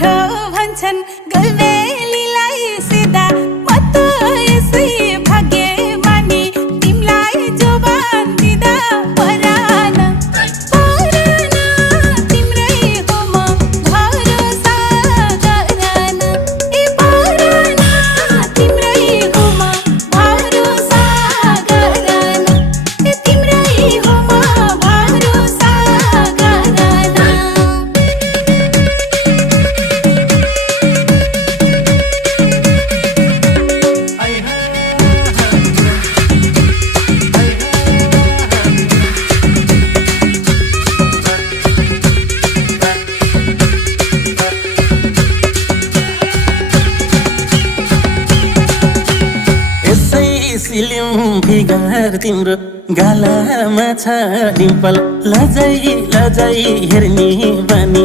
गाँठो भन्छन् गलबेलीलाई सिधा म त यसै भाग्य मानी तिमीलाई जोबान दिँदा परान तिम्रै हो म भरोसा गरान ए परान तिम्रै हो म भरोसा गरान ए तिम्रै हो म भरोसा गरान सिलिम फिगर तिम्रो गालामा छ डिम्पल लजाई लजाई हेर्ने बानी